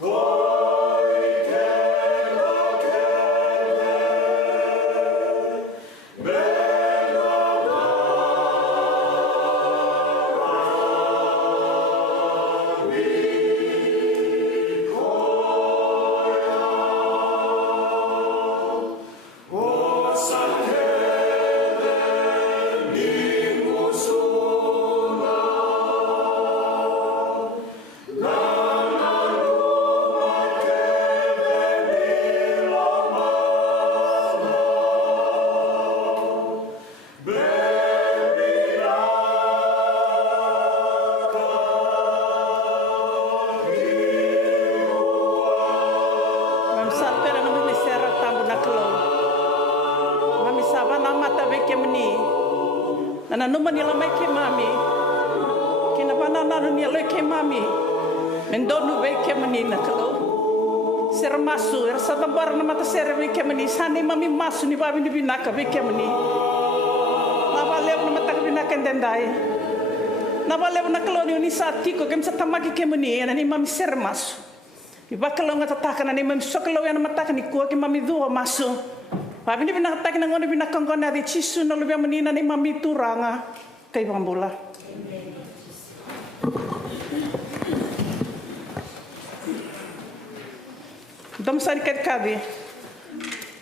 Glory Ana numa ni la mai ke mami. Kina wana na ni la ke mami. Mendonu ve ke mani na kalo. Ser masu, er sa tambar na mata ser ve ke mani. Sani mami masu ni babi ni binaka ve ke mani. Na valeu na mata binaka ndendai. Na valeu na kalo ni sa tiko kem sa tamaki ke mani ana ni mami ser masu. Ibakalo nga tataka na ni mami sokalo ya na mata ni ko ke mami dua masu. Babi ni binaka tak na ngone binaka ngona di chisu na lubia mani na ni mami turanga kay bambula. Dom sari kat kabi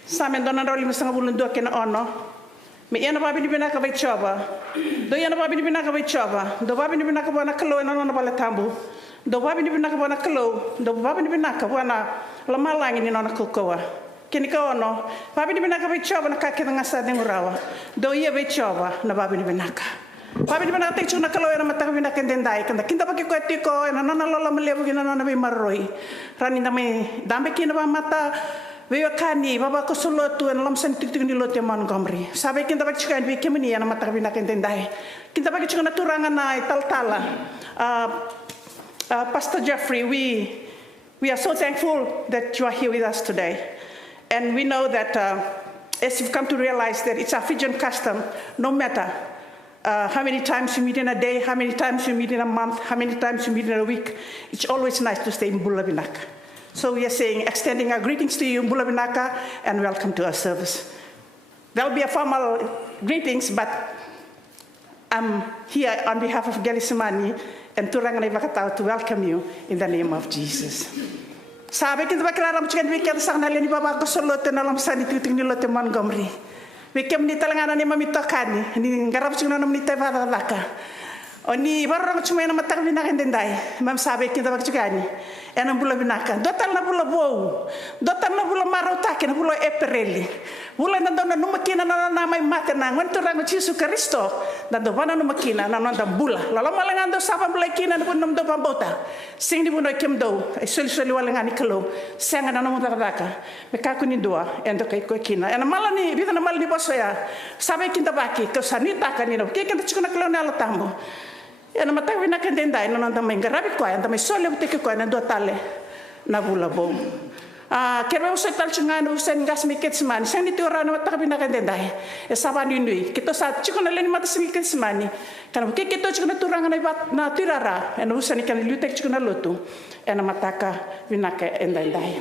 samen donan roli misanga bulun do ken ono me yana babi ni binaka bay choba do yana babi ni binaka bay choba do babi ni binaka bona kalo na nona bala tambu do babi ni binaka bona kalo do babi ni binaka bona la malangi ni nona kokoa kini ka ono babi ni binaka bay choba na ka ke ngasa de ngurawa do ye bay choba na babi ni binaka babi ni binaka tek chuna kalo yana mata binaka ndendai kanda kinta pake ko tiko na nona lola melebu kina nona be marroi rani ndame dambe kina ba mata Wewa kani baba ko solo tu en lam sen tik tik ni lote Montgomery. Sabe kinta bak chika bi kemeni ana mata bina kendendai. Kinta bak chika na turanga na tala. Pastor Jeffrey, we are so thankful that you are here with us today. And we know that as you've come to realize that it's a Fijian custom, no matter how many times you meet in a day, how many times you meet in a month, how many times you meet in a week, it's always nice to stay in Bula Binaka. So we are saying, extending our greetings to you, Bula Binaka, and welcome to our service. There'll be a formal greetings, but I'm here on behalf of Galisimani and Turangani Bakatao to welcome you in the name of Jesus. Sabi kita bakilala mo chikan weekend sa kanila ni Baba ko solote na lang sa nititing ni Lotte Montgomery. Weekend ni talangana ni Mamito Kani, ni garap chikan na ni Teva Laka. Oni barang cuma yang matang binakan dendai, mam sabe kita bak cukani, enam bulan binakan. Dotan na bulan bau, dotan na bulan marautak, na bulan April. Bulan dan dona numakina na namai mate na, ngantu rangu Yesus Kristo, dan dona numakina na nanda bulan. Lalu malangan do sapa bulan kina na pun do pambota. Sing di bulan kem do, soli walangani kalau, senga na namu takaka. Mekaku ni doa, endo kai ko kina. Ena malani, bita na malani bosoya. Sabe kita baki, kau sanita kanino. Kaya kita cukuna kalau nala tambo. Ena mata wina kendendai na nanda mengarabi ko anda me sole buteke ko na do tale na bula bom kerbe usai tal chungan usen gas miket semani sang ni tora na mata wina kendendai e sabani ndui kito sa chikona leni mata simiket semani kana ke kito chikona turanga na tirara ena usani kan lutek chikona lotu ena mata ka wina ke endai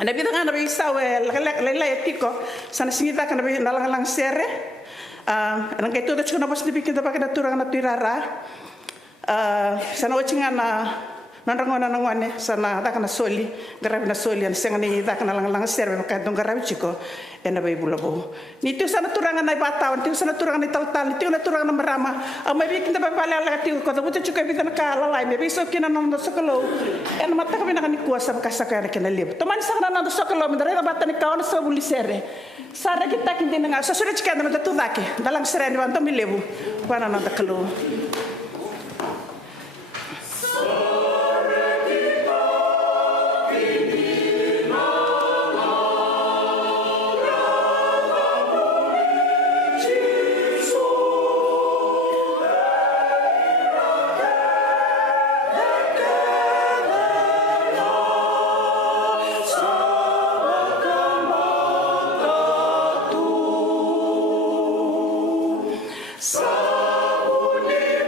ana bidanga na bisa we la etiko sana singita kana be nalang sere ana ke to chikona pas dipikir dapat kana turanga na tirara sana wachinga na nandangona nangwane sana dakana soli garabi na soli an sengani dakana lang serve maka dong garabi chiko ena bay bulabo ni tu sana turanga na batawan tu sana turanga ni taltal tu na turanga na marama amai bi kinda ba pala la tu ko buta chiko bi tan kala lai me bi so kina non do sokolo ena matta ka binaka ni kuasa kasa ka na lib to man sana non do sokolo mi dare batani ka on so buli sere sara kita kinde nga so sure chika na tu dake dalang sere ni wanto mi lebu wana na takalo Sabuni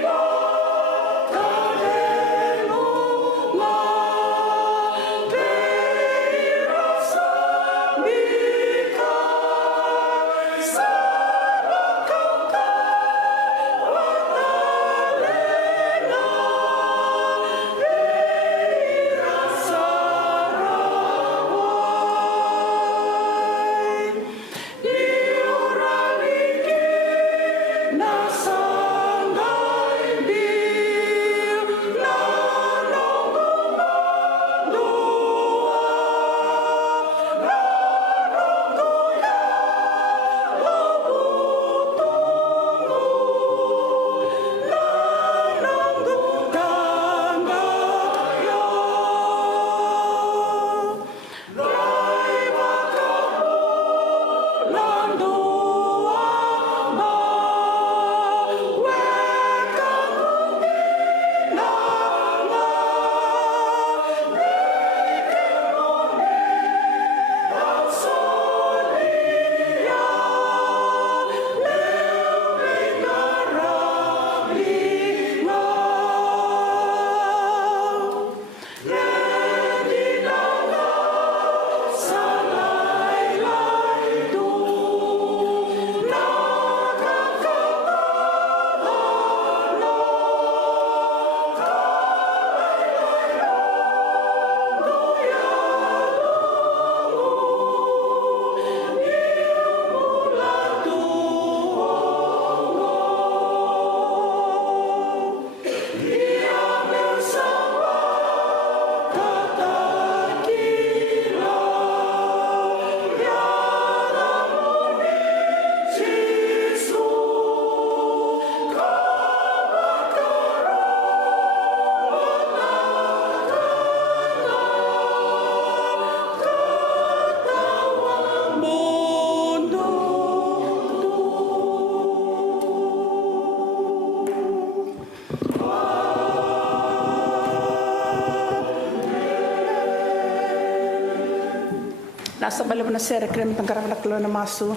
Nasa bale na sere krem tangkarang naklo na masu.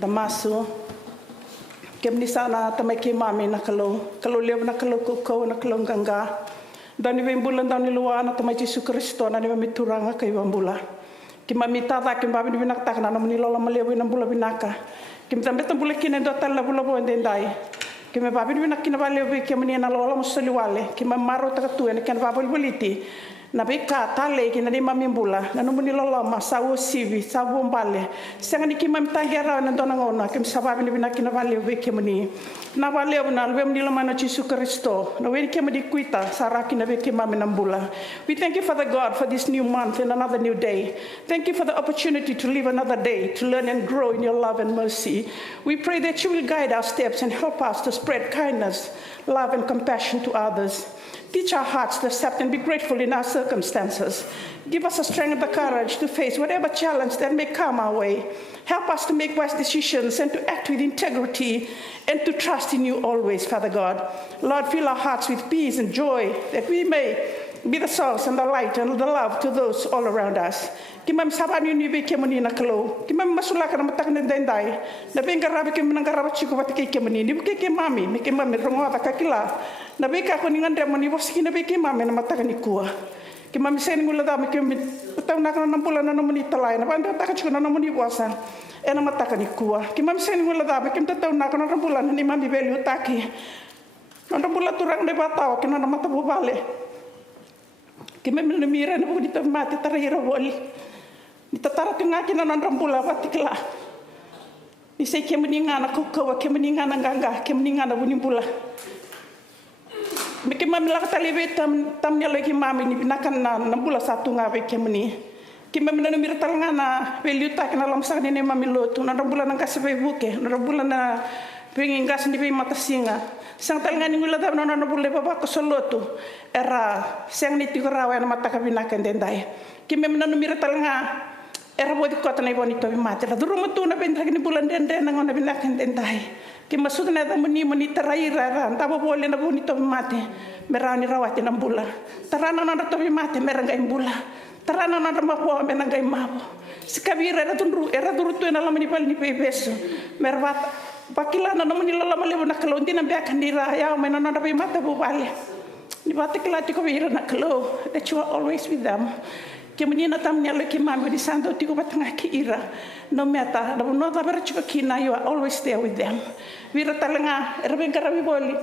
Da masu. Kem ni sana tamay ki mami na kalo. Kalo lew na kalo ko na kalo ganga. Dani bulan dani luwa na tamay Yesu Kristo na ni mami turanga kay bambula. Kim mami tata kim babi ni binakta na namni lola malewi na bula binaka. Kim tambe tambule kine do talla bula bo ndendai. Kim babi ni binakina balewi kim ni na lola musali wale. Kim maro ta tu en kan babul buliti. Na beka tale ki na ni mami bula na namni lola ma sawo sivi sawo mbale. Senga ni kim mami tangera na dona ngona kim sababi ni binakina balewi kim ni. Na balewi na lwem ni lama na Yesu Kristo. Na wen kim di kuita saraki na be kim mami na bula. We thank you, Father God, for this new month and another new day. Thank you for the opportunity to live another day, to learn and grow in your love and mercy. We pray that you will guide our steps and help us to spread kindness, love, and compassion to others. Teach our hearts to accept and be grateful in our circumstances. Give us the strength and the courage to face whatever challenge that may come our way. Help us to make wise decisions and to act with integrity and to trust in you always, Father God. Lord, fill our hearts with peace and joy that we may be the source and the light and the love to those all around us. Kimam saban yun ibe kemani na kalo. Kimam masula ka na matak na denday. Nabi ngarabi kim nangarabat chiko pati kemani. Ni buke kemami, mi kemami rongo ata kakila. Nabi ka ko ningan demoni waski nabi kemami na matak ni kuwa. Kimam sen ngula da mi kim taw na kana nampula na namuni talay. Na banda ta chiko na namuni wasan. E na matak ni kuwa. Kimam sen ngula da mi kim taw na kana nampula ni mami belu taki. Na nampula turang de bataw kina na matabu bale. Kime mina mira na budi tamate tarira woli. Ni tatara tunga kina nan rambula patikla. Ni sei kemeninga na kukawa kemeninga na ganga kemeninga na bunimbula. Me kemam la talibe tam nyalo ki mami ni binakan na nambula satu ngawe kemeni. Kime mina mira talanga na veliuta kina lamsa ni mami lotu na rambula na kasebe buke na rambula na pengen gas ni pe mata singa. Sang talanga ni ngula na na bulle baba ko solotu era sang ni tigora na mata ka binakan dendai. Kime mina mira talanga era bodi kota na iboni to mate la duru mutu na bendra ni bulan dende na ngona binakan dendai. Ki masud na da muni taraira ra tabo bole na boni to mate merani rawati na bula. Tarana na to mate meranga imbula. Tarana na mapo menanga imabo. Sikabira era duru tu na lamani pal ni pe beso. Mervat Pakila na naman nila mali na kalo hindi na biya kandira ya may na nabi mata bubale ni bate kila tiko bira na kalo that you are always with them kemani na tam nyalo ki mami di santo tiko batanga ki ira no meta no da ber chiko kina you are always there with them bira talanga erben karabi boli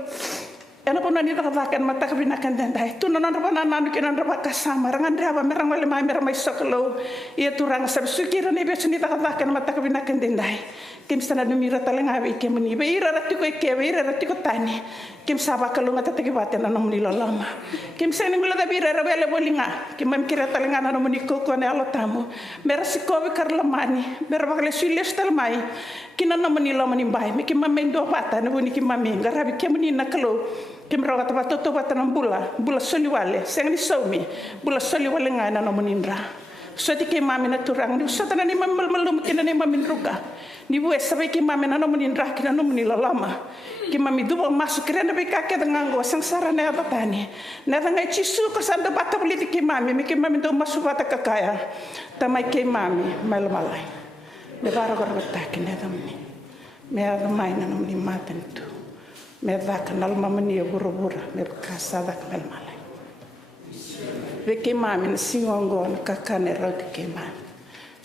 ena pona ni ta kan mata ka binakan dendai tu na raba na ki na raba kasama rangan raba merang mali mai merang mai soklo ia turang sab sukira ni be suni ta kan mata ka binakan dendai kim sana numira talanga be kemani be ira rati ko ke be ira rati ko tani kim saba kalunga tatagi batena na muni lama kim sene ngula da bira rebele bolinga kim mam kira talanga na muni ko ne alo tamu merasi ko be karlamani berbakle sules talmai kina na muni lama ni bai mi kim mam ndo bata na buni kim mam ngarabi kemani na kalo kim raga ta to batana bula soli wale sengni somi bula soli wale ngana na muni ndra soti ke mami na turang ni sotana ni mamal malum kina ni mami ruka ni bu sabe ke mami na muni ndra kina no muni lama ki mami dubo masuk kira na beka ke dengan go sangsara na batani na ngai chisu ko sanda bata politi ke mami mi ke mami do masuk bata kakaya tamai ke mami malmalai me bara go bata ke na damni me ada mai na muni maten tu me da kanal mamani buru-buru me kasada malmalai Veke mami na singongon kakane roti ke mami.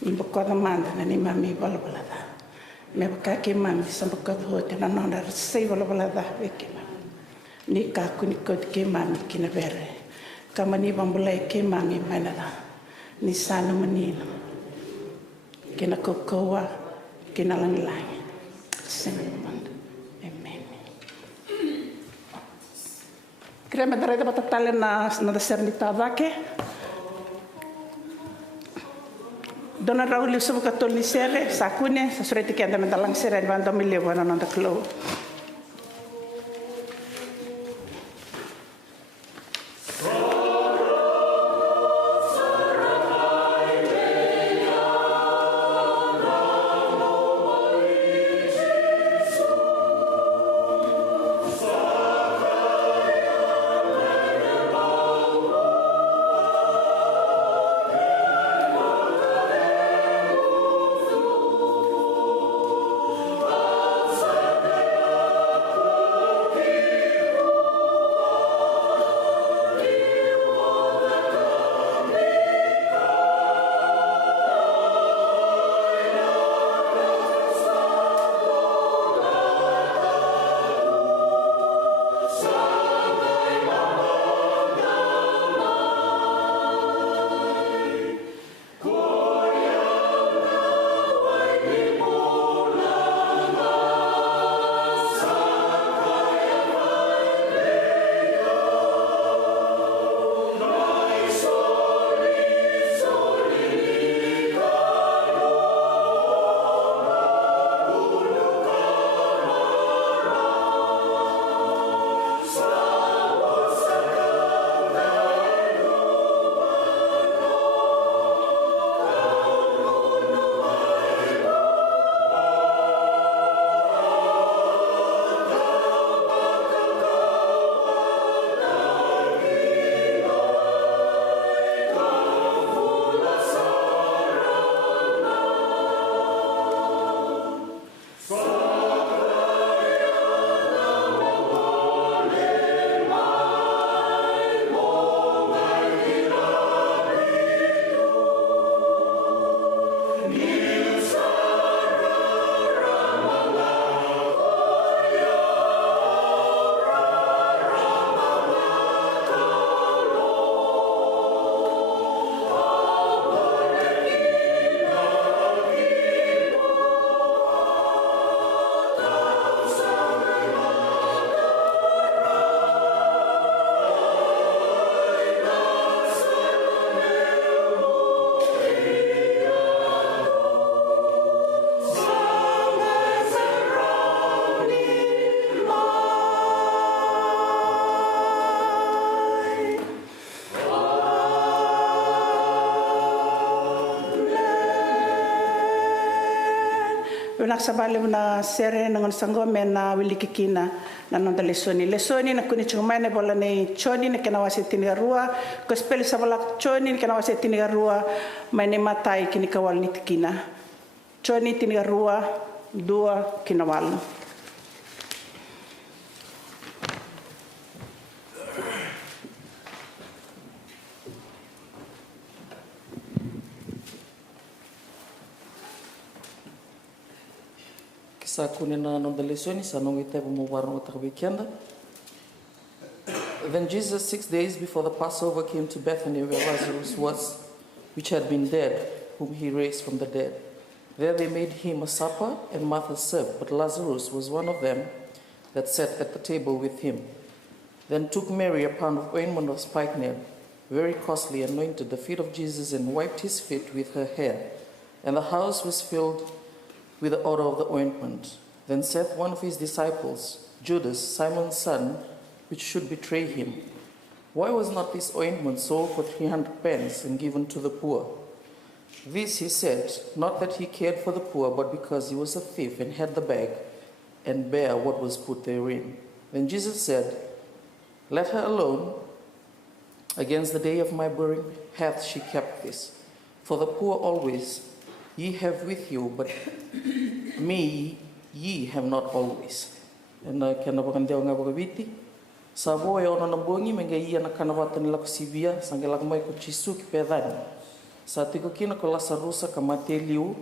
Mbokota manda na ni mami balabalada. Me baka ke mami sambokota hote na nonda sei balabalada veke mami. Ni kaku ni kot ke mami kina bere. Kama ni bambulai ke mami manada. Ni sana manina. Kina kokoa kina langilangi. Singongon. Amen. Crema da rede batatale na sernita vake. Dona Raul subu katol ni sere sakune sasureti ke anda mendalang sere bando milewa na nanda klo. Una sabale una sere nangon sangome na wilikikina na nonda lesoni. Lesoni na kuni chumane bola nei choni ne kena wase tinigarua. Ko speli sabala choni ne kena wase tinigarua maine matai kini kawal nitikina. Choni tinigarua dua kinawalu. Then Jesus, 6 days before the Passover, came to Bethany where Lazarus was, which had been dead, whom he raised from the dead. There they made him a supper, and Martha served, but Lazarus was one of them that sat at the table with him. Then took Mary a pound of ointment of spikenard, very costly, anointed the feet of Jesus, and wiped his feet with her hair. And the house was filled with the odor of the ointment. Then saith one of his disciples, Judas, Simon's son, which should betray him, why was not this ointment sold for 300 pence and given to the poor? This he said, not that he cared for the poor, but because he was a thief and had the bag and bare what was put therein. Then Jesus said, let her alone. Against the day of my burying hath she kept this. For the poor always ye have with you, but me ye have not always. And kana bakandeo nga bakabiti. Savo e ona na bongi menga ia na kana wata ni lako sivia sange lako mai ko chisu ki pedani. Sa tiko kina ko Lazarus ka mate liu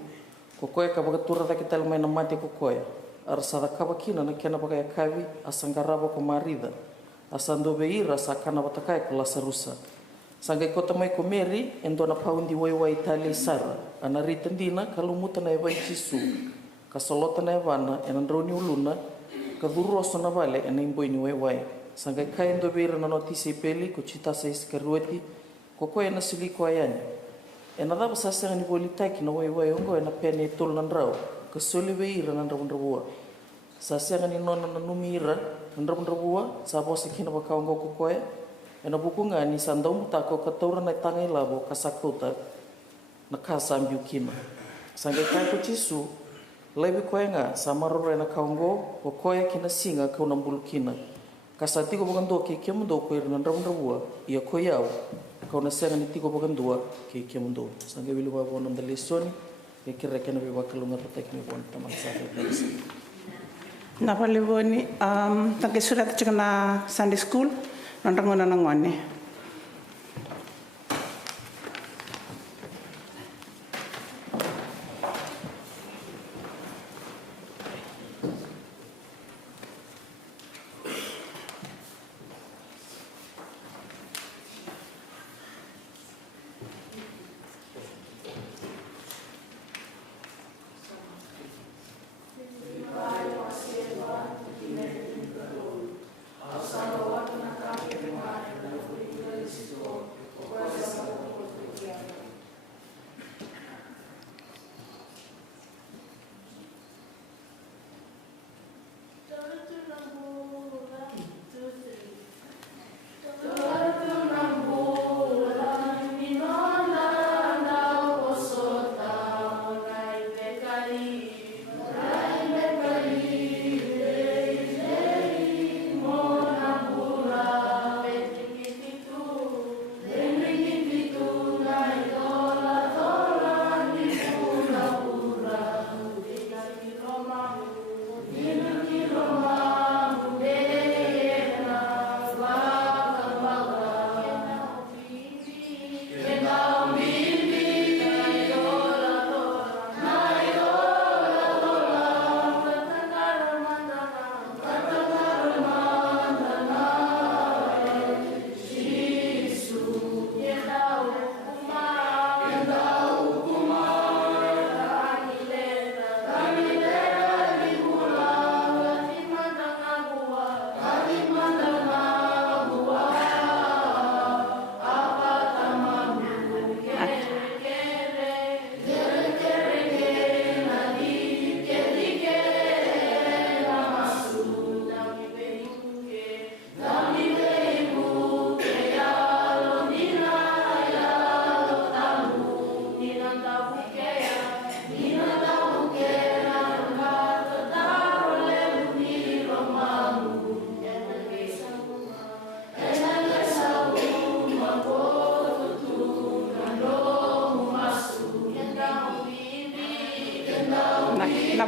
ko koe ka bakatura da kita mai na mate ko koe. Ar sa da kaba kina na kana bakaya kavi asangarabo ko marida. Asando beira sa kana wata kai ko Lazarus. Sange kota mai ko Mary endo na paundi wai Italia sara. Ana ritandina kalumuta na eva chisu. Kasolota na evana enandroni uluna ka duroso na vale ena imboini wai. Sangai kai endo beira na notisi peli ko chita sa iskarueti ko koe na sili ko ayani. Ena daba sa ni bolitaki na wai ongo ena pene tol na ndrau ka soli beira na ndrabua. Sa ni nona na numira na ndrabua sa bosi kina ba kaongo ko koe ena bukunga ni sandau mutako ka taura na tangai labo ka sakota na kasa ambiu kina. Sangai kai ko chisu lebi koe nga sa maroro ena kaongo ko koe kina singa ka unambulu kina. Kasati ko bagando ke kemundo ko irna ndrabua ia ko yau ka una senga ni tiko bagandua ke kemundo. Sangai wilu ba bonam da lesoni ke kira kana be bakalunga tatek ni bon taman sa fe. Na palivoni tangke surat chikana Sunday school nandangona nangwane.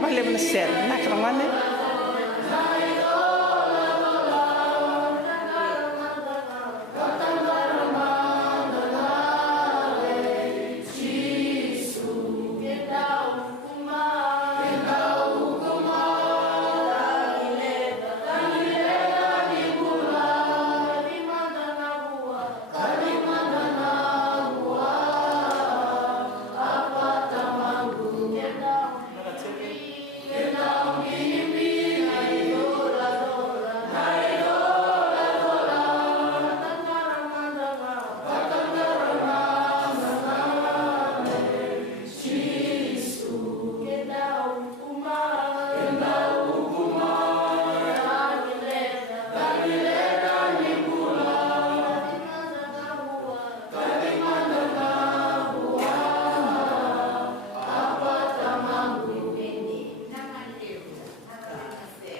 vale na ser na krangane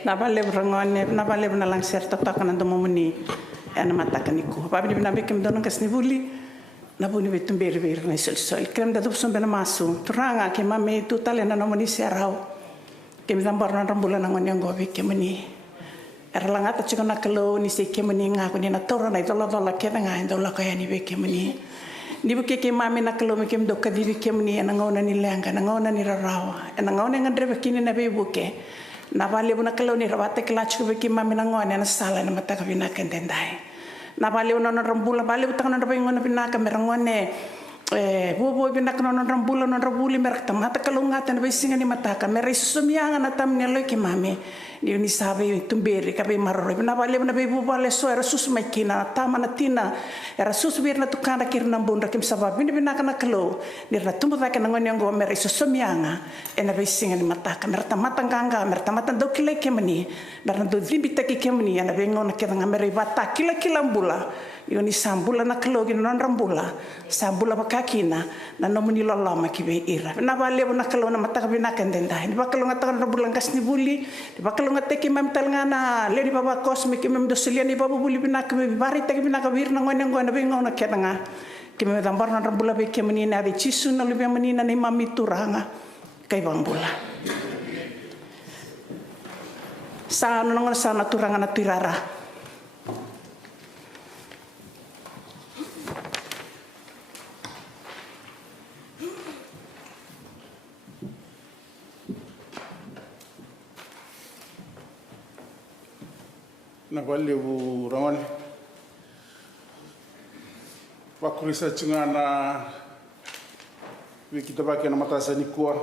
na vale rangone na vale na lang ser toka na domomuni ana matakani ko papi bina bekem donon kasni buli na buni betum ber na sol krem da dupson bena masu turanga ke mame tutale na nomoni serau ke mi tambar na rambula na ngoni ngobe ke mani erlanga ta chikona kalo ni se ke mani nga ko ni na tora na dola dola ke nga dola ka yani be ke mani ni buke ke mame na kalo mi kem do ka di ke mani na ngona ni lenga na ngona ni rarawa na ngona ngandre kini na be buke na vale una kaloni rawate klachu beki mami na ngone na sala na mata kabina kendendai na vale una rambula vale utang na ngone bina ka merangone bobo bina ka na rambula na rabuli merkta mata kalunga tan besinga ni mata ka merisumia na tamne lo ki mami ni ni sabe tumberi ka be marro na vale una be bobo le so era sus makina tama na tina era sus bir na tukana kirna bunda kim sabab bina ka na kalo ni na tumba ka na ngone ngo merisumia ena besinga ni mata ka merta mata ganga merta mata do kile kemani berna do limbita ki kemani ana bengo na kira ngamere bata kila mbula yoni sambula na kalogi non rambula sambula bakakina na nomuni lolama ki be ira na vale na kalo na mata ka bina kendenda ni bakalo ngata na rambula ngasni buli ni bakalo ngata ki mam talngana le di baba kosmi ki mem do seliani baba buli bina ka be bari ta ki bina ka wir na ngone ngone bengo na kira nga ki me dambar na rambula be kemani na de chisu na lebih menina ni mami turanga kai bambula sa nongon sa naturanga na tirara na vale bu rangon pakurisa chungana kita pakai nama tasa ni kuah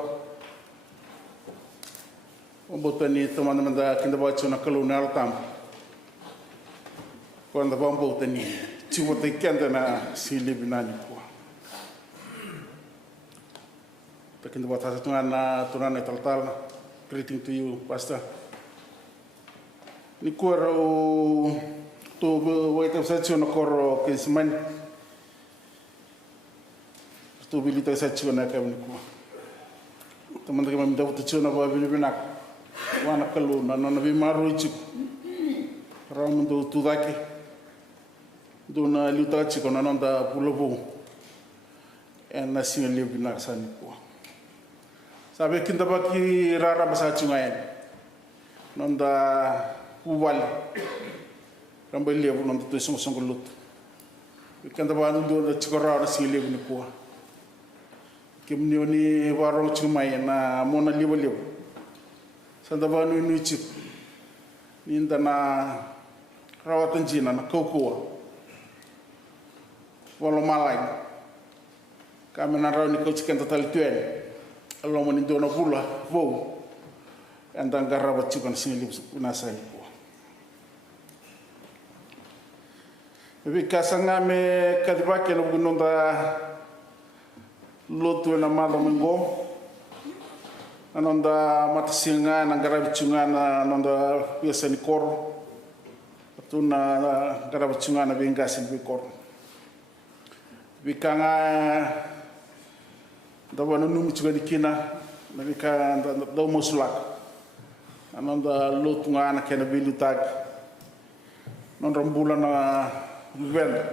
ombotani teman-teman da kita baca na kolonial tam kuanda ombotani ciwot ikan na sili binani kuah kita baca tasa chungana turana tal greeting to you pastor ni kuaro to wait of such on koro kisman to bilita such on akam ni ku teman-teman minta tu na ba bilibinak wana kalu na na bi maru chi ram do tu daki do na luta chi kona nanda pulobu en na singa libinak sani ku sabe kinda ba ki rara basa chungaen nanda uwal rambai lebu non tu song lut ikan da banu do chikora ra si lebu ni ko kim ni oni waro chumai na mona lebu sanda banu ni chip ninda na rawatan jina na koko walo malai kami na raw ni ko chikan total tuen allo moni do na pula vo andang garaba chikan si lebu na sai Vì kasanga me kadiba ke no gunonda lotu na malo mengo anonda matasinga na garabchunga na anonda piasa ni kor tuna garabchunga na bingasin bi kor bikanga dabana numi chuga dikina na bika do mosulak anonda lotu nga na kena bilutag non rambula na Venda,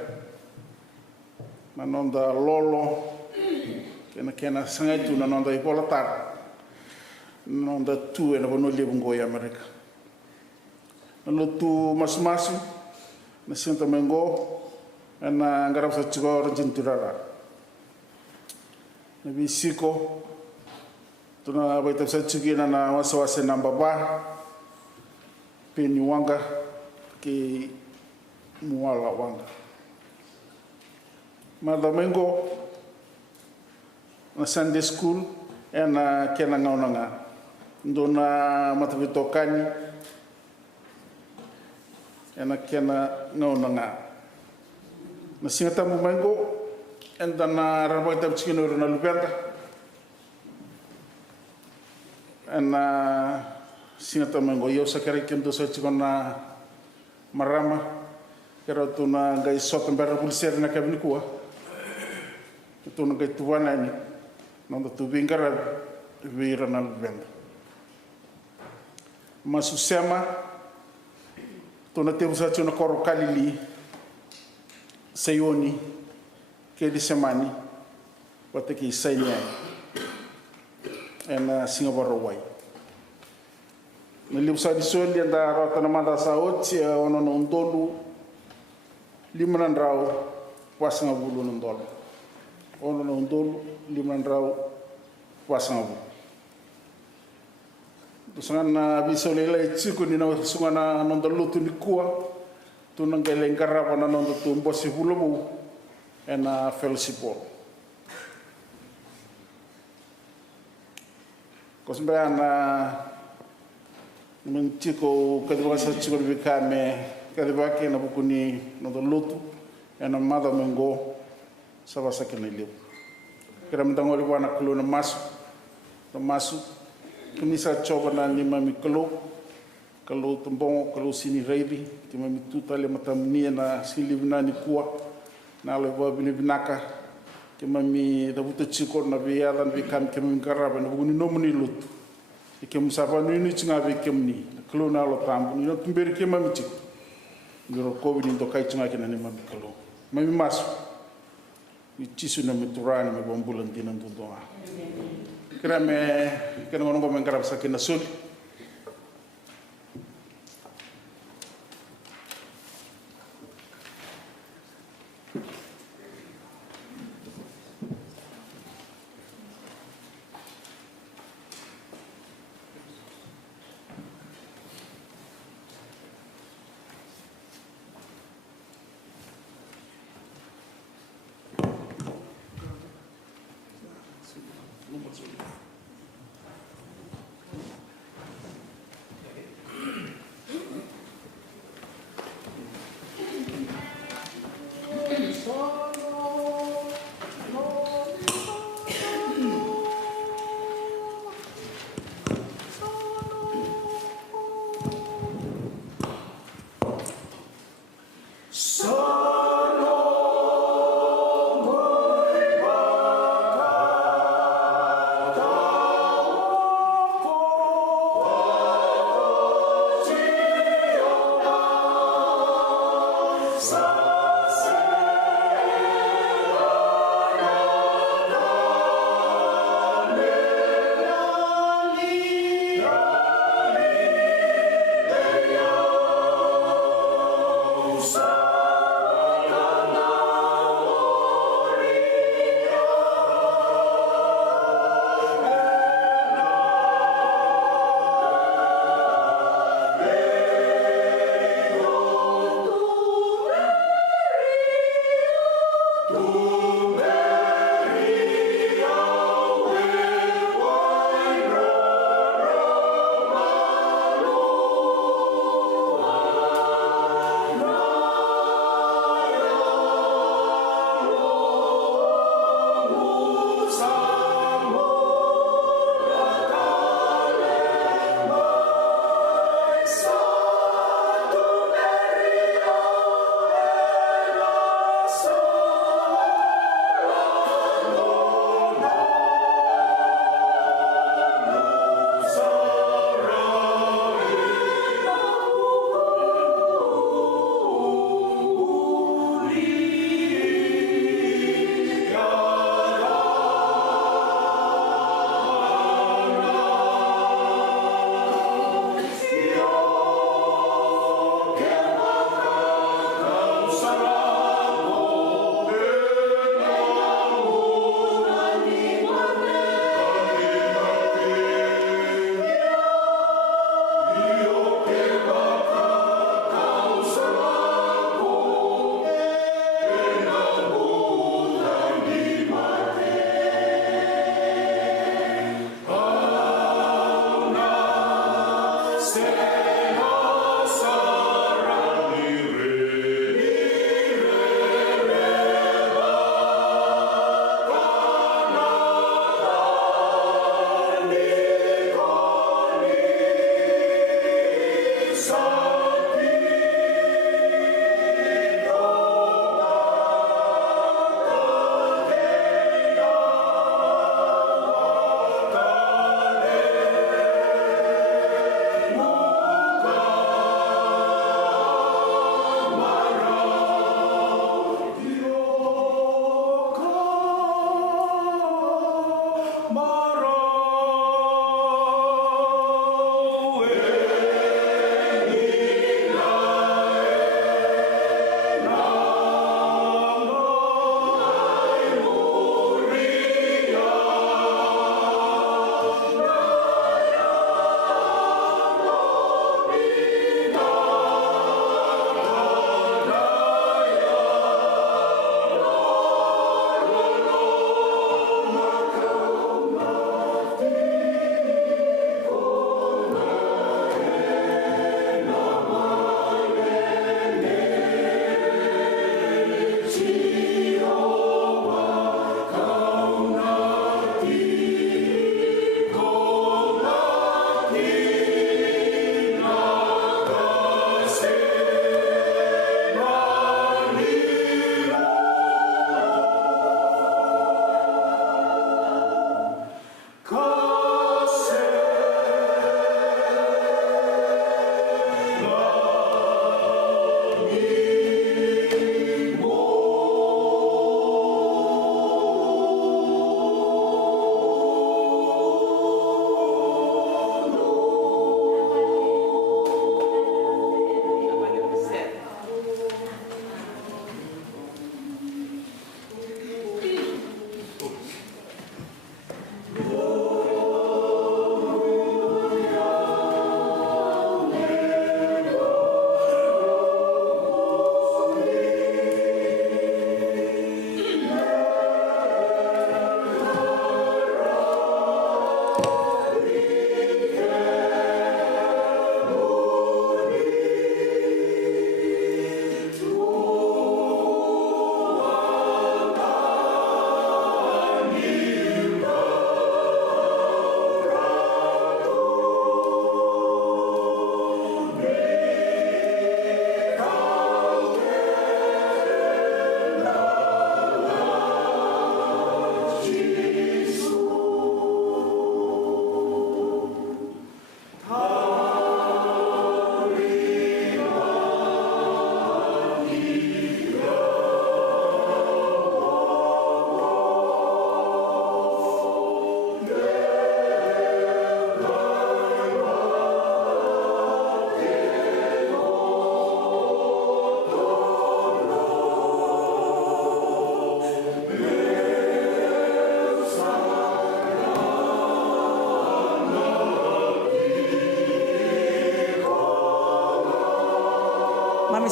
nanonda lolo, kena sangai tu nanonda ipolatar, non da tu e na vano le bungo ya Amerika. Na lotu masu na Santo Domingo na ngarap sa Chico Argentina. Na bisiko tuna baita sa Chigina na wasawase na baba penyuanga ke muala wanga. Ma Domingo na Sunday school na kena ngauna nga ndona matavitokani na kena ngauna nga na singata Domingo enda na rabata chikino na lubenda na singata Domingo yo sakari kendo sa chikona marama kera tuna gai sotembera pulser na kabini kuwa tuna gai tuwana ni nanda tu vingara vira na lubenda masu sema tuna te usa tuna koro kalili sayoni ke di semani wate ki sainya ena Singapore wai nili usa di soli anda rata na manda sa oti ono no ndolu limanan rau wasanga bulu no ndolu ono no ndolu limanan rau wasanga bulu Tusangan bisole lai chiku ni na sungana nonda lutu ni kua tu nangele ngarapa na nonda tu mbosi hulubu ena fellowship. Kosmbea na menchiko kadiwa sa chiku bikame kadiwa ke na bukuni nonda lutu ena mada mengo sabasa ke na liu. Kira mtangoli wana kulu na masu Kunisa coba na lima mi kalau tumbong kalau sini reidi kima mi tuta le matamnia na sili bina ni kuah na le ba bini binaka kima mi dabuta chiko na bialan bi kam kima mi karaba na buguni nomuni lut ikem sapa ni chinga be kemni kalau na lo tambu ni tumberi kima mi chiko ngiro ko bini to kai chinga kina ni ma mi kalau mami masu mi chisu na mi turani mi bombulan dinan tundoa kira me kena ngono men karab sakina sul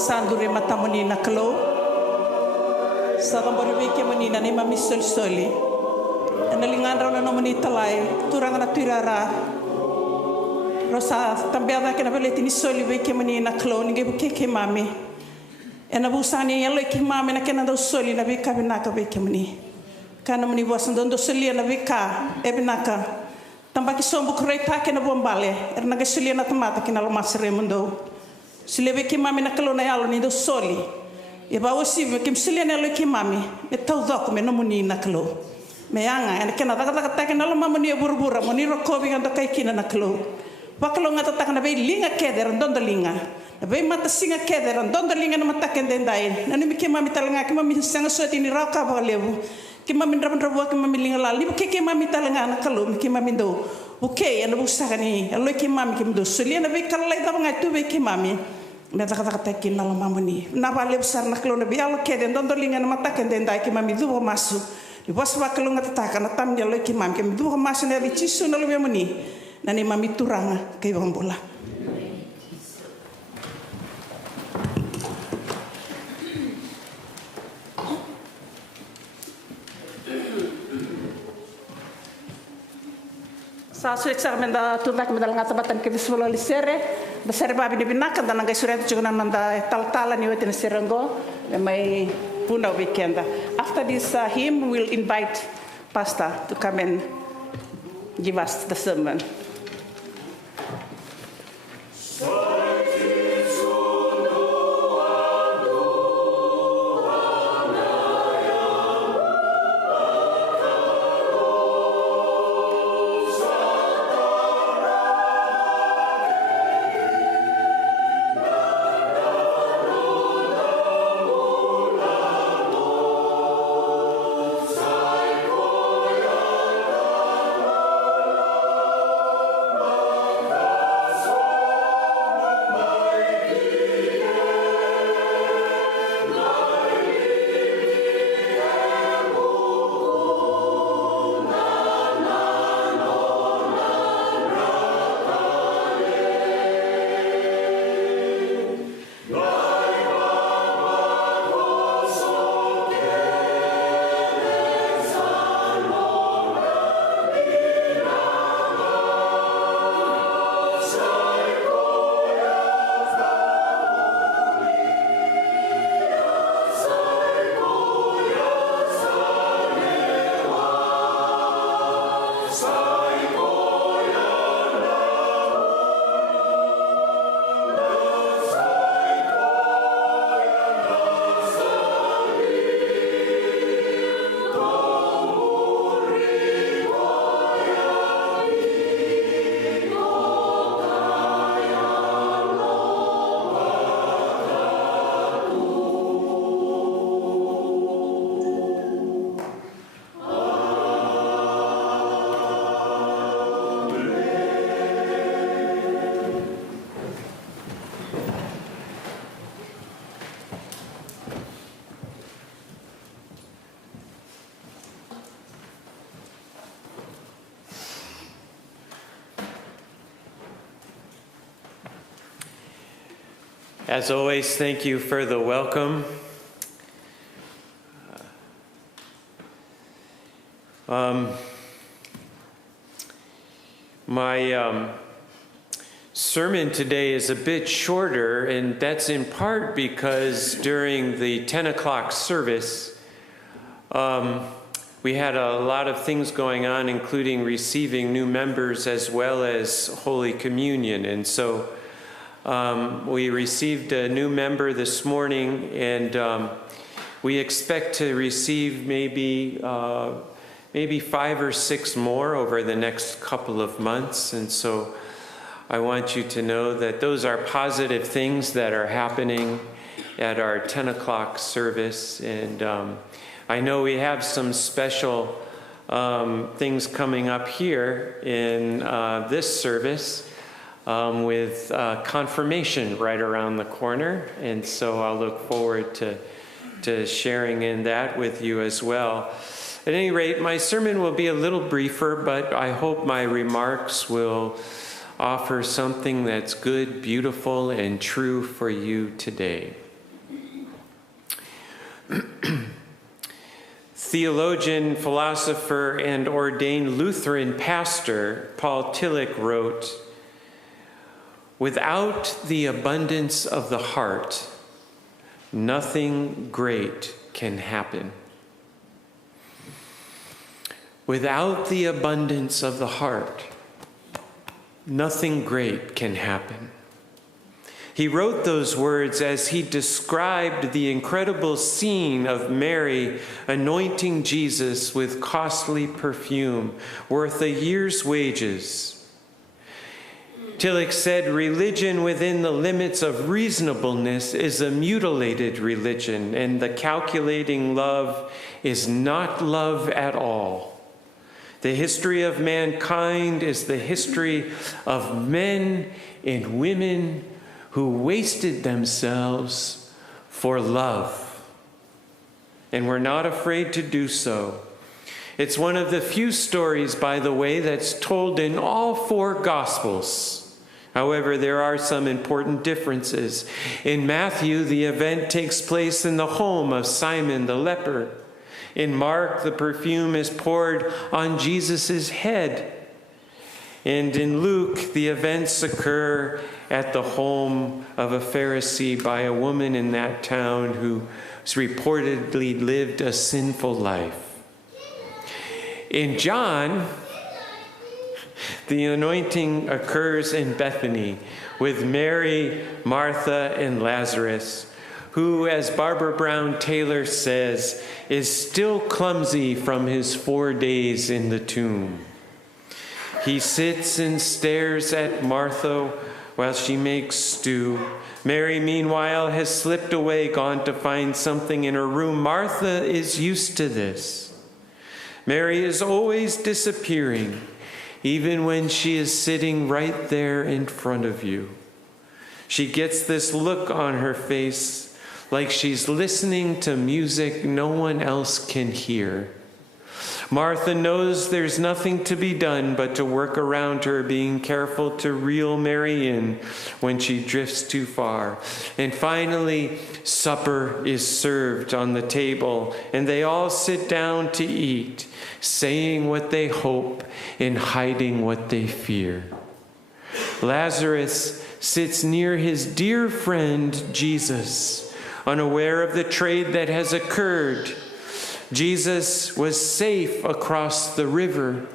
sandure matamuni na klo. Sa tambore weke mani na ni mami soli. Analingan raw na nomani talay, turang na turara. Rosa tambeda ke na veleti ni soli weke mani na klo ni gebu keke mami. Ena busani yalo ke mami na kena do soli na veka binaka weke mani. Kana mani bosan do soli na veka e binaka. Tambaki sombu kreita ke na bombale, erna ke soli na tomata ke na lomasre mundo. Sileve ke mami na kalo na yalo ni do soli. E ba osi ke soli na lo ke mami, e tau doko me no muni na kalo. Me anga ena ke na taka ke na lo mama ni burbura, moni ro kobi ngando kai kina na kalo. Wakalo ngata taka na be linga keder ndondo linga. Na be mata singa keder ndondo linga na mata ke ndendai. Na ni ke mami talanga ke mami sanga soti ni raka ba levu. Ke mami rabu ke mami linga la libu ke mami talanga na kalo ke mami do okay ana busaka ni alo ke mami ke do soli na be kala da ngai tu be ke mami na taka ke na mama ni na ba le besar na kalo na be alo ke den dondo linga na mata ke den dai ke mami do masu di bos ba kalo ngata taka na tam ya lo ke mami ke do masu na ri chisu na lo be mani na ni mami turanga ke bambola. Sa su examenda tunak medal ngata batan ke visual lisere besar babi ni binaka dan ngai surat juga nanda tal-tala ni wetin serengo mai puna weekend. After this hymn we will invite pastor to come and give us the sermon. As always, thank you for the welcome. My sermon today is a bit shorter, and that's in part because during the 10 o'clock service, we had a lot of things going on, including receiving new members as well as Holy Communion. And so we received a new member this morning, and we expect to receive maybe 5 or 6 more over the next couple of months. And so I want you to know that those are positive things that are happening at our 10 o'clock service. And I know we have some special things coming up here in this service with confirmation right around the corner. And so I'll look forward to sharing in that with you as well. At any rate, my sermon will be a little briefer, but I hope my remarks will offer something that's good, beautiful, and true for you today. Theologian, philosopher, and ordained Lutheran pastor Paul Tillich wrote, "Without the abundance of the heart, nothing great can happen." Without the abundance of the heart, nothing great can happen. He wrote those words as he described the incredible scene of Mary anointing Jesus with costly perfume worth a year's wages. Tillich said, "Religion within the limits of reasonableness is a mutilated religion, and the calculating love is not love at all. The history of mankind is the history of men and women who wasted themselves for love, and were not afraid to do so." It's one of the few stories, by the way, that's told in all four Gospels. However, there are some important differences. In Matthew, the event takes place in the home of Simon the leper. In Mark, the perfume is poured on Jesus' head. And in Luke, the events occur at the home of a Pharisee by a woman in that town who reportedly lived a sinful life. In John, the anointing occurs in Bethany with Mary, Martha, and Lazarus, who, as Barbara Brown Taylor says, is still clumsy from his 4 days in the tomb. He sits and stares at Martha while she makes stew. Mary, meanwhile, has slipped away, gone to find something in her room. Martha is used to this. Mary is always disappearing, even when she is sitting right there in front of you. She gets this look on her face, like she's listening to music no one else can hear. Martha knows there's nothing to be done but to work around her, being careful to reel Mary in when she drifts too far. And finally, supper is served on the table, and they all sit down to eat, saying what they hope and hiding what they fear. Lazarus sits near his dear friend Jesus, unaware of the trade that has occurred. Jesus was safe across the river.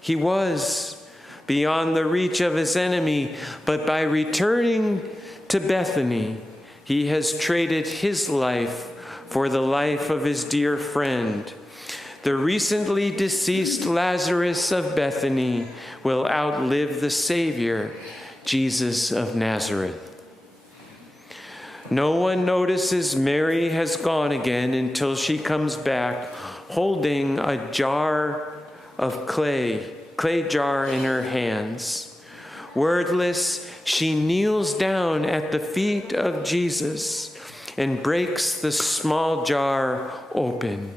He was beyond the reach of his enemy, but by returning to Bethany, he has traded his life for the life of his dear friend. The recently deceased Lazarus of Bethany will outlive the Savior, Jesus of Nazareth. No one notices Mary has gone again until she comes back holding a jar of clay jar in her hands. Wordless, she kneels down at the feet of Jesus and breaks the small jar open.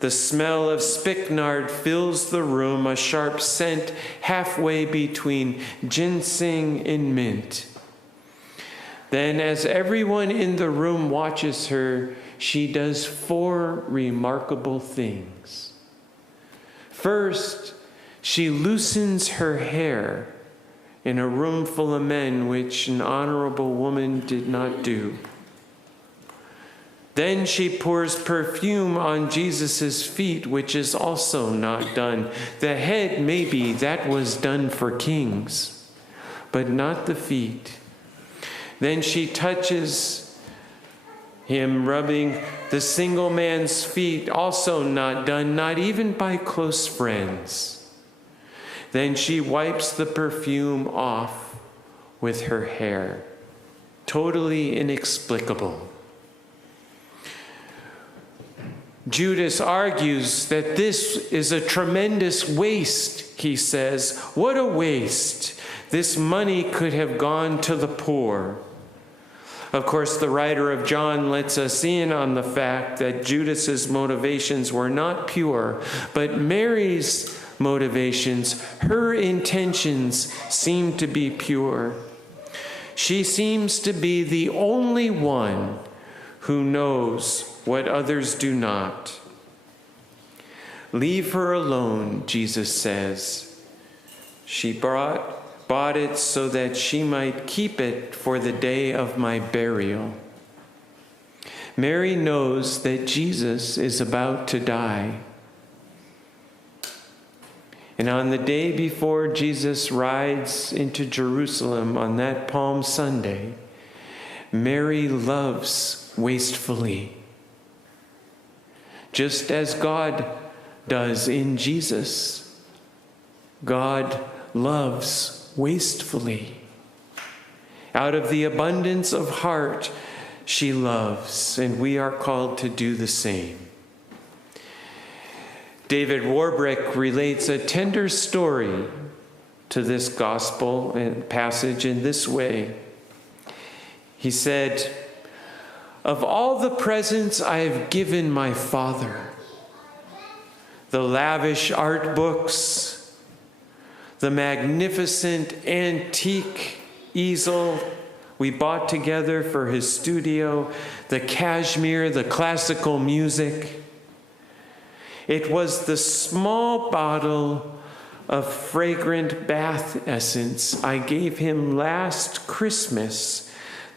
The smell of spikenard fills the room, a sharp scent halfway between ginseng and mint. Then, as everyone in the room watches her, she does 4 remarkable things. First, she loosens her hair in a room full of men, which an honorable woman did not do. Then she pours perfume on Jesus' feet, which is also not done. The head, maybe, that was done for kings, but not the feet. Then she touches him, rubbing the single man's feet, also not done, not even by close friends. Then she wipes the perfume off with her hair. Totally inexplicable. Judas argues that this is a tremendous waste, he says. What a waste. This money could have gone to the poor. Of course, the writer of John lets us in on the fact that Judas's motivations were not pure, but Mary's motivations, her intentions, seem to be pure. She seems to be the only one who knows what others do not. Leave her alone, Jesus says. She bought it so that she might keep it for the day of my burial. Mary knows that Jesus is about to die. And on the day before Jesus rides into Jerusalem on that Palm Sunday, Mary loves wastefully, just as God does in Jesus. God loves wastefully. Out of the abundance of heart, she loves, and we are called to do the same. David Warbrick relates a tender story to this gospel passage in this way. He said, "Of all the presents I have given my father, the lavish art books, the magnificent antique easel we bought together for his studio, the cashmere, the classical music, it was the small bottle of fragrant bath essence I gave him last Christmas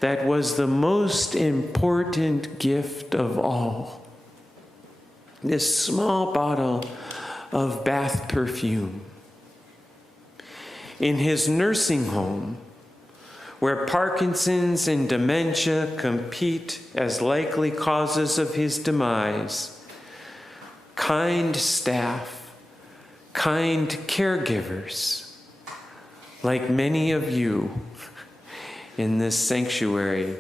that was the most important gift of all. This small bottle of bath perfume. In his nursing home, where Parkinson's and dementia compete as likely causes of his demise, kind staff, kind caregivers, like many of you in this sanctuary,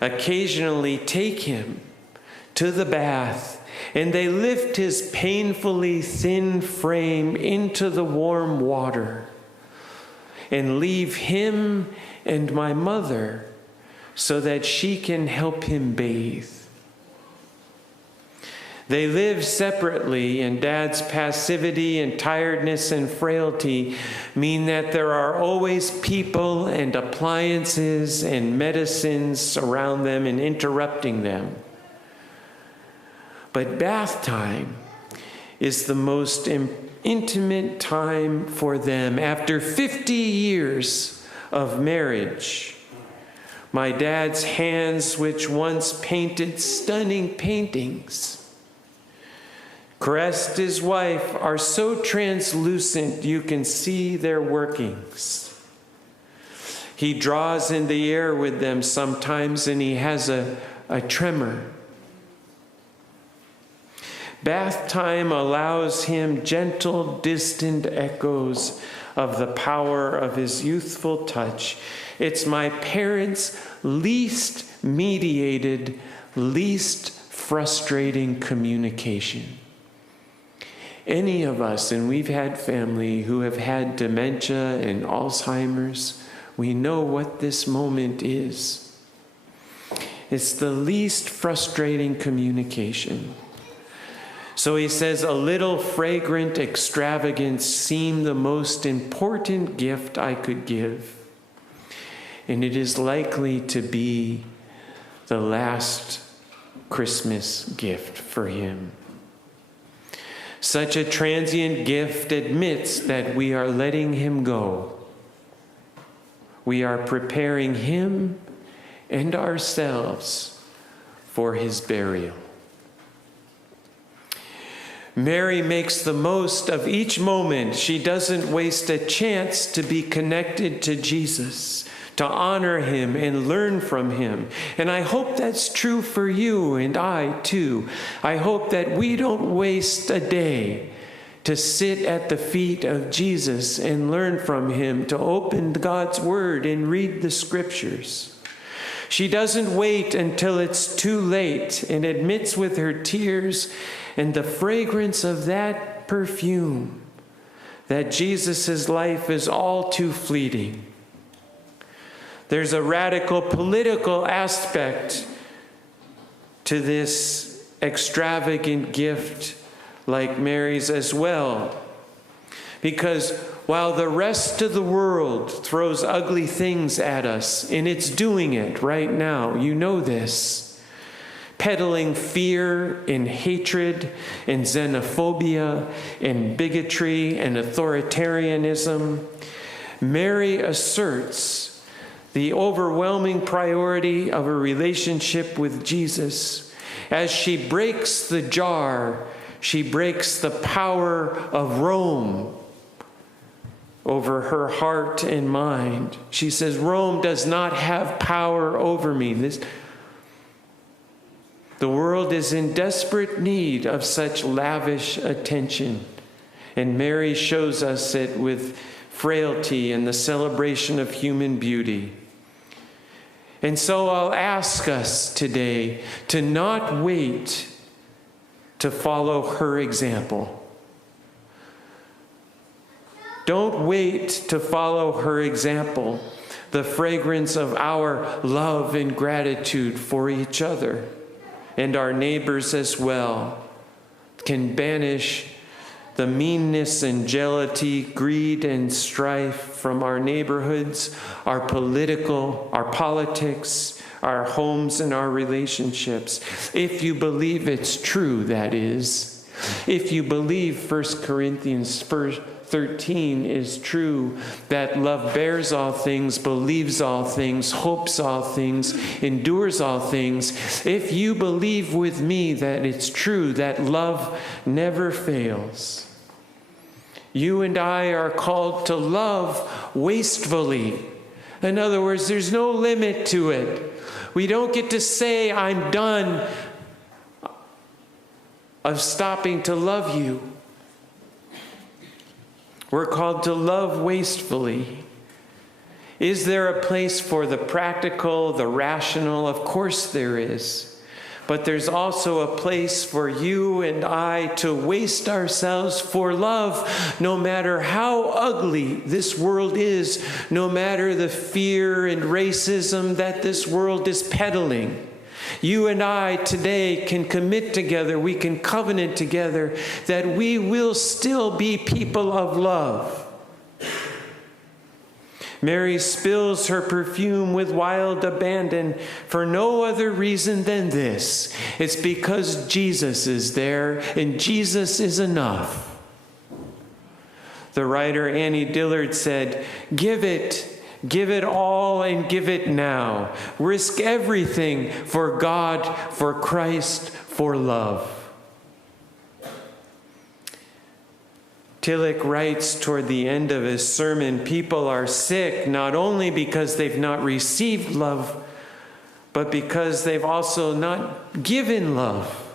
occasionally take him to the bath, and they lift his painfully thin frame into the warm water and leave him and my mother so that she can help him bathe. They live separately, and Dad's passivity and tiredness and frailty mean that there are always people and appliances and medicines around them and interrupting them. But bath time is the most intimate time for them. After 50 years of marriage, my dad's hands, which once painted stunning paintings, caressed his wife, are so translucent you can see their workings. He draws in the air with them sometimes, and he has a tremor. Bath time allows him gentle, distant echoes of the power of his youthful touch. It's my parents' least mediated, least frustrating communication. Any of us, and we've had family who have had dementia and Alzheimer's, we know what this moment is. It's the least frustrating communication. So he says, a little fragrant extravagance seemed the most important gift I could give. And it is likely to be the last Christmas gift for him. Such a transient gift admits that we are letting him go. We are preparing him and ourselves for his burial. Mary makes the most of each moment. She doesn't waste a chance to be connected to Jesus, to honor him and learn from him. And I hope that's true for you and I too. I hope that we don't waste a day to sit at the feet of Jesus and learn from him, to open God's word and read the scriptures. She doesn't wait until it's too late and admits with her tears and the fragrance of that perfume that Jesus' life is all too fleeting. There's a radical political aspect to this extravagant gift like Mary's as well. Because while the rest of the world throws ugly things at us, and it's doing it right now, you know this, peddling fear and hatred and xenophobia and bigotry and authoritarianism. Mary asserts the overwhelming priority of a relationship with Jesus. As she breaks the jar, she breaks the power of Rome over her heart and mind. She says, Rome does not have power over me. The world is in desperate need of such lavish attention. And Mary shows us it with frailty and the celebration of human beauty. And so I'll ask us today to not wait to follow her example. Don't wait to follow her example, the fragrance of our love and gratitude for each other and our neighbors as well can banish the meanness and jealousy, greed and strife from our neighborhoods, our politics, our homes and our relationships. If you believe it's true, that is. If you believe 1 Corinthians 13 is true, that love bears all things, believes all things, hopes all things, endures all things. If you believe with me that it's true, that love never fails, you and I are called to love wastefully. In other words, there's no limit to it. We don't get to say, I'm done of stopping to love you. We're called to love wastefully. Is there a place for the practical, the rational? Of course there is. But there's also a place for you and I to waste ourselves for love, no matter how ugly this world is, no matter the fear and racism that this world is peddling. You and I today can commit together, we can covenant together that we will still be people of love. Mary spills her perfume with wild abandon for no other reason than this. It's because Jesus is there and Jesus is enough. The writer Annie Dillard said, give it all and give it now. Risk everything for God, for Christ, for love. Tillich writes toward the end of his sermon, people are sick not only because they've not received love, but because they've also not given love.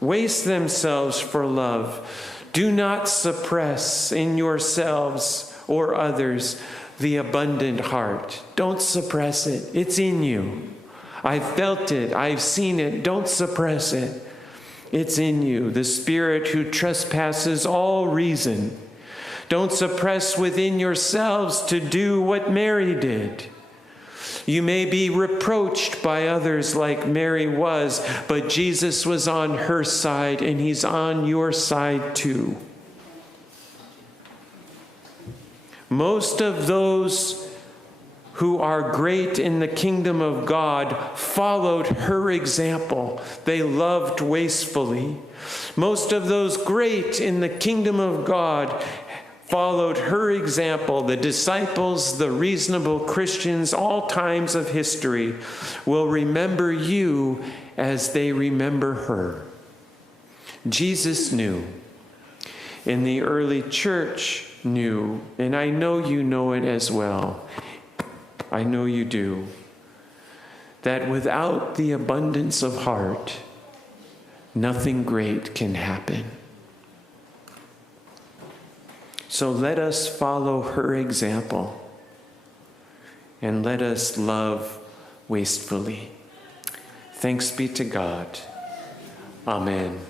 Waste themselves for love. Do not suppress in yourselves or others the abundant heart. Don't suppress it. It's in you. I've felt it. I've seen it. Don't suppress it. It's in you, the Spirit who trespasses all reason. Don't suppress within yourselves to do what Mary did. You may be reproached by others like Mary was, but Jesus was on her side and he's on your side too. Most of those who are great in the kingdom of God followed her example. They loved wastefully. Most of those great in the kingdom of God followed her example. The disciples, the reasonable Christians, all times of history will remember you as they remember her. Jesus knew, and the early church knew, and I know you know it as well. I know you do, that without the abundance of heart, nothing great can happen. So let us follow her example and let us love wastefully. Thanks be to God. Amen.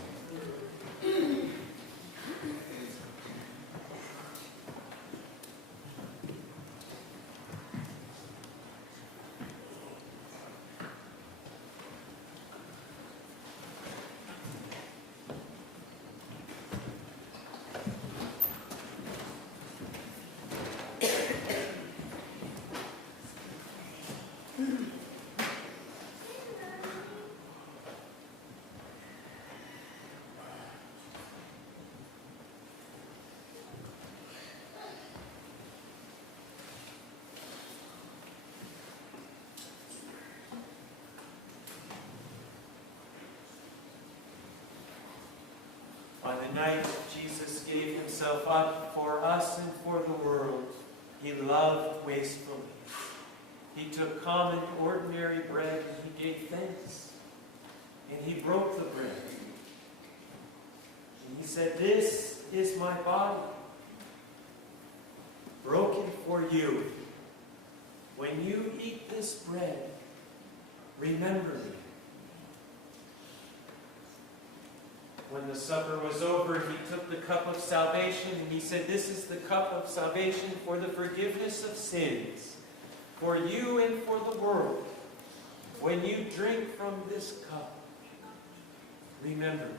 the night Jesus gave himself up for us and for the world, he loved wastefully. He took common, ordinary bread and he gave thanks. And he broke the bread. And he said, "This is my body, broken for you. When you eat this bread, remember me." When the supper was over, he took the cup of salvation and he said, "This is the cup of salvation for the forgiveness of sins, for you and for the world. When you drink from this cup, remember me."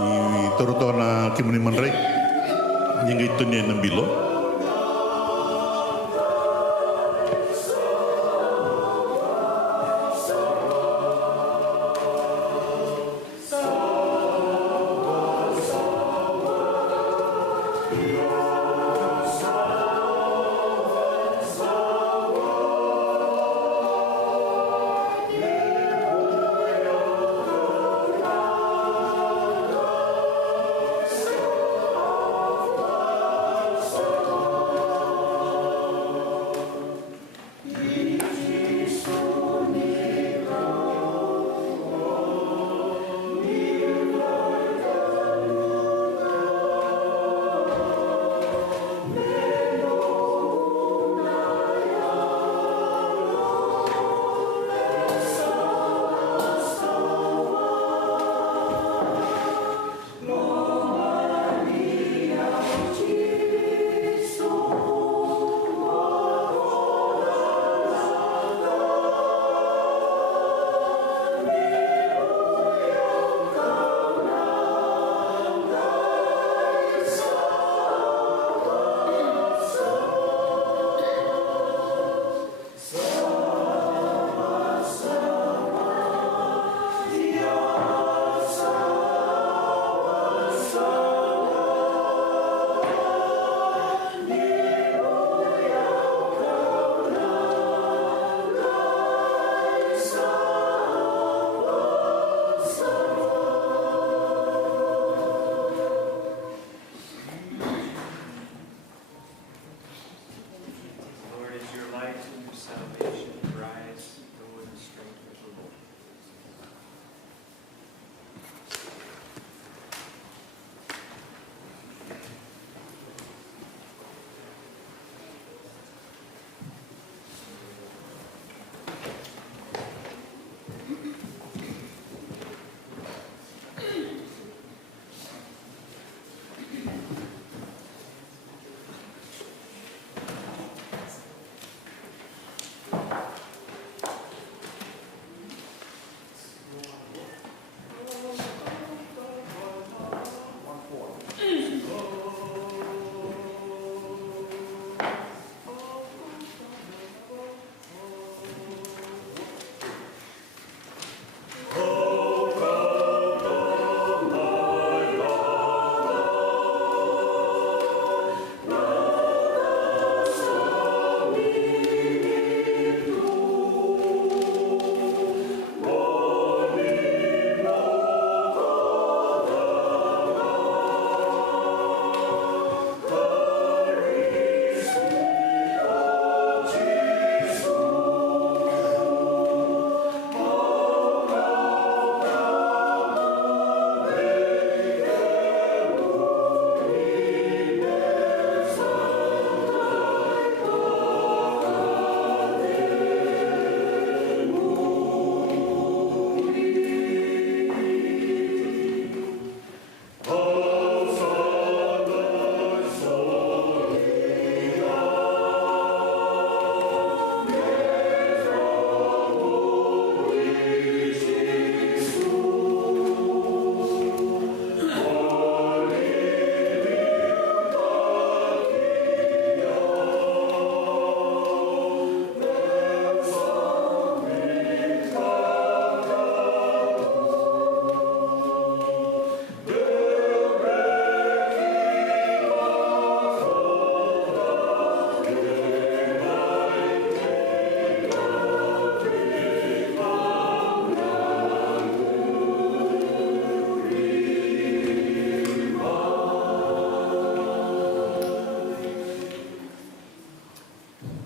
I toroto na kimuni manrai. Nyinga itu ni na bilo.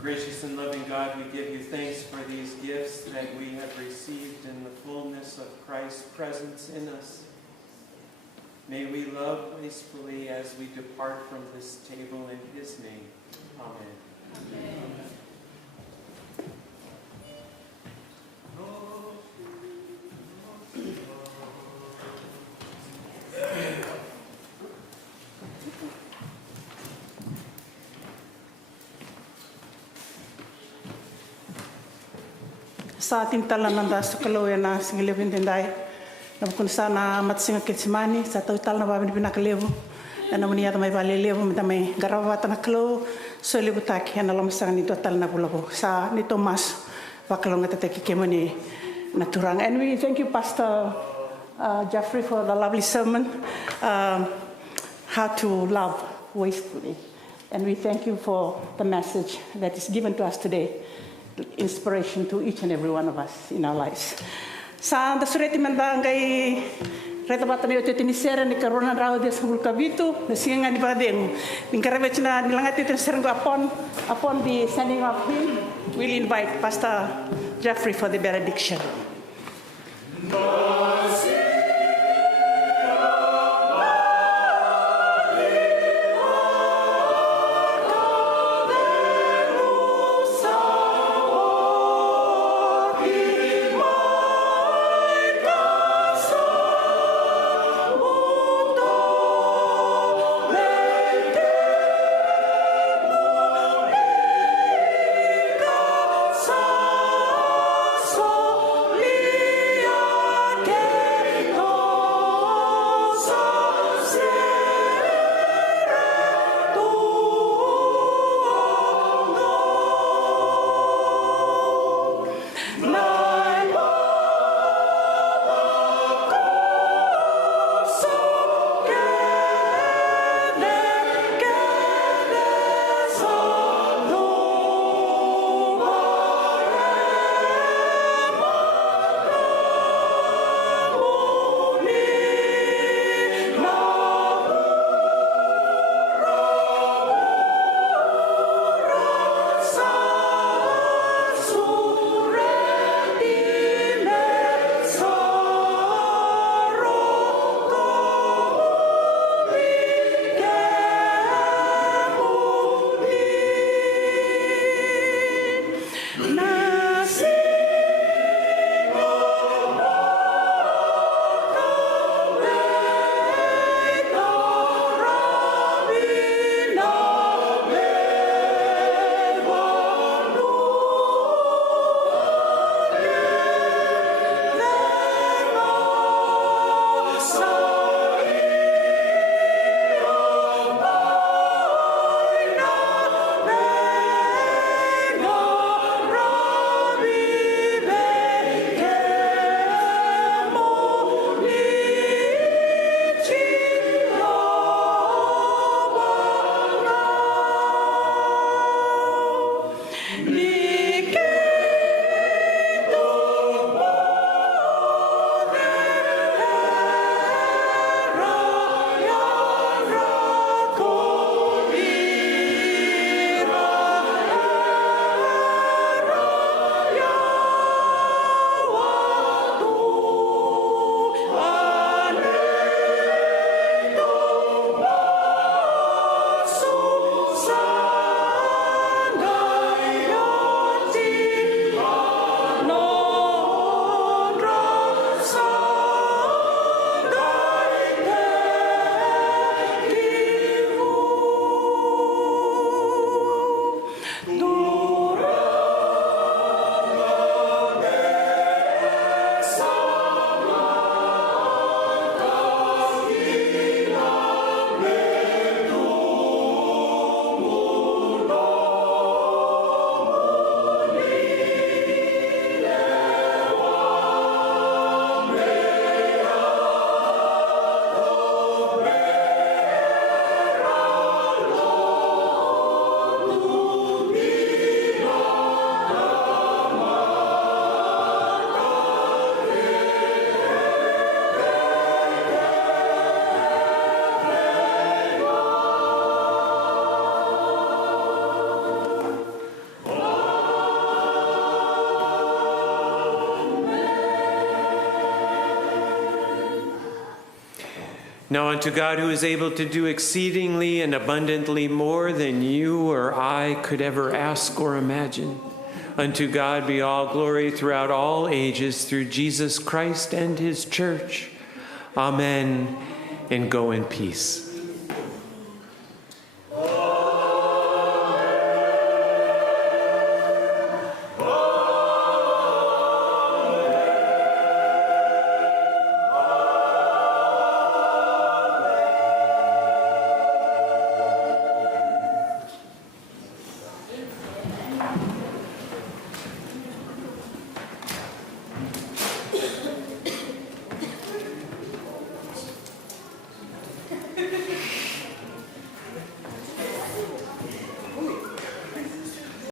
Gracious and loving God, we give you thanks for these gifts that we have received in the fullness of Christ's presence in us. May we love gracefully as we depart from this table in his name. Amen. Amen. Sa ating talananda sa kalawin na singilipin tinday na kun sana matsinga kitsimani sa tautal na babin pinakalevo na muni ata mai vale levo mita mai garawata na klo so levo taki na lamasang ni total na pulabo sa ni Thomas vakalonga tateki kemani naturang. And we thank you, Pastor Jeffrey, for the lovely sermon, how to love wastefully. And we thank you for the message that is given to us today, inspiration to each and every one of us in our lives. Sa anda sureti mandangai reta batani o tini sera ni karona rao dia sambul kabitu na singa ni badeng ni karavech na nilangati ten serengo upon the sending of him. We'll invite Pastor Jeffrey for the benediction. Now unto God, who is able to do exceedingly and abundantly more than you or I could ever ask or imagine, unto God be all glory throughout all ages, through Jesus Christ and his church. Amen. And go in peace.